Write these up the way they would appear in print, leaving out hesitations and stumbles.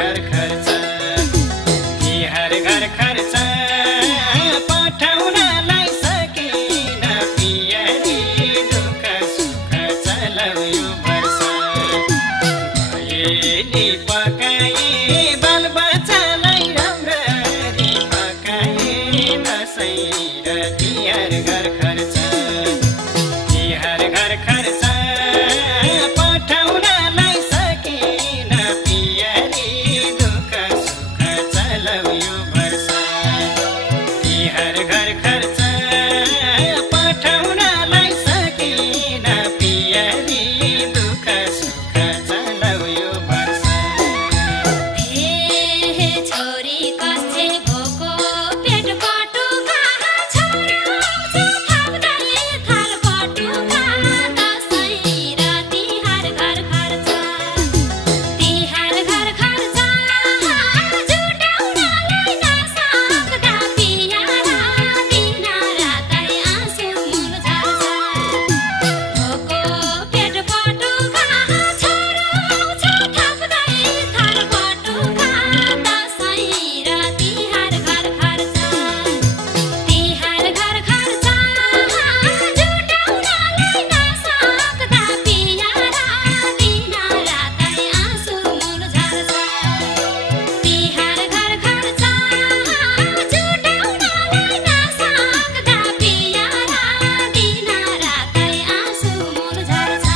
घर खर्च बिहार घर खर्च पठाउनलाई सकिन पियरी दुःख सुख चलाउनु पर्छ भएली पकाए बालबच्चालाई राम्ररी पकाए दसैँ र तिहार घर खर्च बिहार घर खर्च पठाउनलाई सकिन पियरी दुःख सुख चलाउनु पर्छ तिहार घर खर्च पठाउनलाई सकिन पियरी दुःख सुख चलाउनु पर्छ हे छोरी कसै भोको पेट पटुका छोराउँछ थाप्दै थाल पटुका दसैँ र तिहार घर खर्च तिहार घर खर्च जुटाउनलाई नसक्दा पियारा दिन रातै आँसु मुल झर्छ भोको पेट पटुका छोराउँछ थाप्दै थाल पटुका दसैँ र तिहार घर खर्च तिहार घर खर्च जुटाउनलाई नसक्दा पियारा दिन रातै आँसु मुल झर्छ तिहार घर खर्च जुटाउनलाई नसक्दा पियारा दिन रातै आँसु मुल झर्छ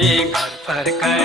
घर फर्का